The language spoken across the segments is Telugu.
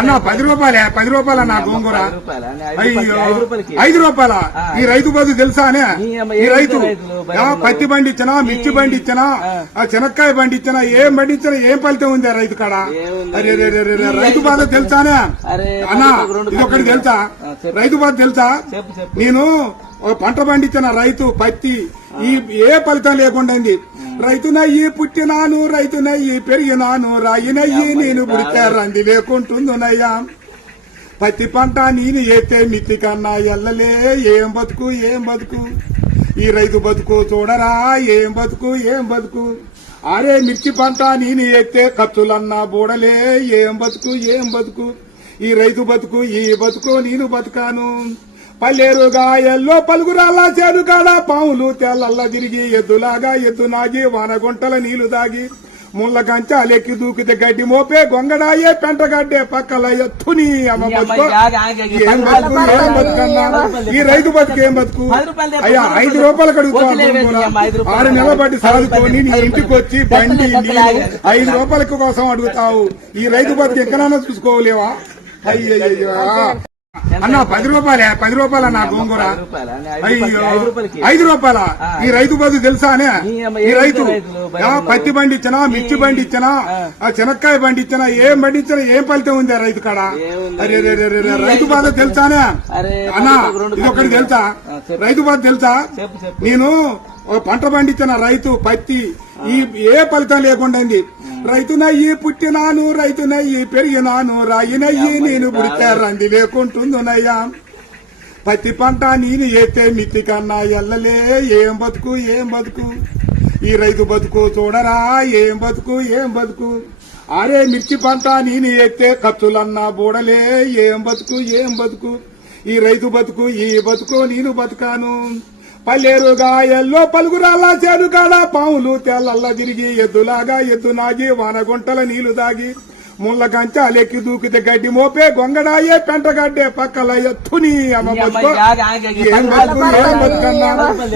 అన్న 10 రూపాయలే 10 రూపాయల నా గోంగూర అయ్యో 5 రూపాయల ఈ రైతు బదులు తెలుసా అనే ఈ రైతు పత్తి బండి ఇచ్చినా మిర్చి బండి ఇచ్చినా శనక్కాయ బండి ఇచ్చినా ఏం బండి ఇచ్చినా ఏం ఫలితం ఉంది ఆ రైతు కాడ అరే రైతు బాధ తెలుసానే అన్నా ఇది ఒకటి తెలుసా రైతు బాధ తెలుసా నేను పంట పండించిన రైతు పత్తి ఈ ఏ ఫలితం లేకుండా రైతునయ్యి పుట్టినాను రైతునయ్యి పెరిగినాను రాయినయ్యి నేను పుడితే రంది లేకుంటుందునయ్యా పత్తి పంట నేను ఏతే మిత్తి కన్నా ఎల్లలే ఏం బతుకు ఏం బతుకు ఈ రైతు బతుకు చూడరా ఏం బతుకు ఏం బతుకు అరే మిర్చి పంట నేను ఏతే ఖర్చులన్నా బూడలే ఏం బతుకు ఏం బతుకు ఈ రైతు బతుకు ఈ బతుకు నేను బతుకాను పల్లెరుగా ఎల్లో పలుగురాల చేను కాడ పాములు తెల్లల్లా తిరిగి ఎద్దులాగా ఎద్దు నాగి వానగుంటల నీళ్లు దాగి ముళ్ళ కంచాలెక్కి దూకితే గడ్డి మోపే గొంగడాయే పెంటగడ్డే పక్కల ఎత్తుని అమ్మ బతుకు ఏం బతుకు ఏం బతుకన్నా ఈ రైతు బతుకు ఏం బతుకు అయ్యా 5 రూపాయలు అడుగుతావు 6 నెలల బట్టి సాదుకొని నీ ఇంటికి వచ్చి బండి 5 రూపాయల కోసం అడుగుతావు ఈ రైతు బతుకు ఎక్కడైనా చూసుకోలేవా అయ్యో అన్న 10 రూపాయలే 10 రూపాయల నా గోంగూర అయ్యో 5 రూపాయల ఈ రైతు బదులు తెలుసా అనే ఈ రైతు పత్తి బండి ఇచ్చినా మిర్చి బండి ఇచ్చినా శనక్కాయ బండి ఇచ్చినా ఏం బండి ఇచ్చినా ఏం ఫలితం ఉంది ఆ రైతు కాడ అరే రైతు బాధ తెలుసానే అన్నా ఇది ఒకటి తెలుసా రైతు బాధ తెలుసా నేను పంట పండించిన రైతు పత్తి ఈ ఏ ఫలితం లేకుండా రైతునయ్యి పుట్టినాను రైతునయ్యి పెరిగినాను రాయినయ్యి నేను పుడితే రంది లేకుంటుందునయ్యా పత్తి పంట నేను ఏతే మిత్తి కన్నా ఎల్లలే ఏం బతుకు ఏం బతుకు ఈ రైతు బతుకు చూడరా ఏం బతుకు ఏం బతుకు అరే మిర్చి పంట నేను ఏతే ఖర్చులన్నా బూడలే ఏం బతుకు ఏం బతుకు ఈ రైతు బతుకు ఈ బతుకు నేను బతుకాను పల్లెరుగా ఎల్లో పలుగురాల చేను కాడ పాములు తెల్లల్లా తిరిగి ఎద్దులాగా ఎద్దు నాగి వానగుంటల నీళ్లు దాగి ముళ్ళ కంచాలెక్కి దూకితే గడ్డి మోపే గొంగడాయే పెంటగడ్డే పక్కల ఎత్తుని అమ్మ బతుకు ఏం బతుకు ఏం బతుకన్నా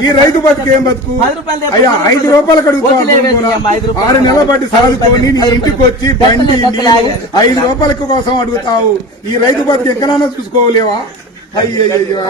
ఈ రైతు బతుకు ఏం బతుకు అయ్యా 5 రూపాయలకు అడుగుతావు 6 నెలల బట్టి సాదుకొని నీ ఇంటికి వచ్చి బండి 5 రూపాయల కోసం అడుగుతావు ఈ రైతు బతుకు ఎక్కడైనా చూసుకోలేవా అయ్యో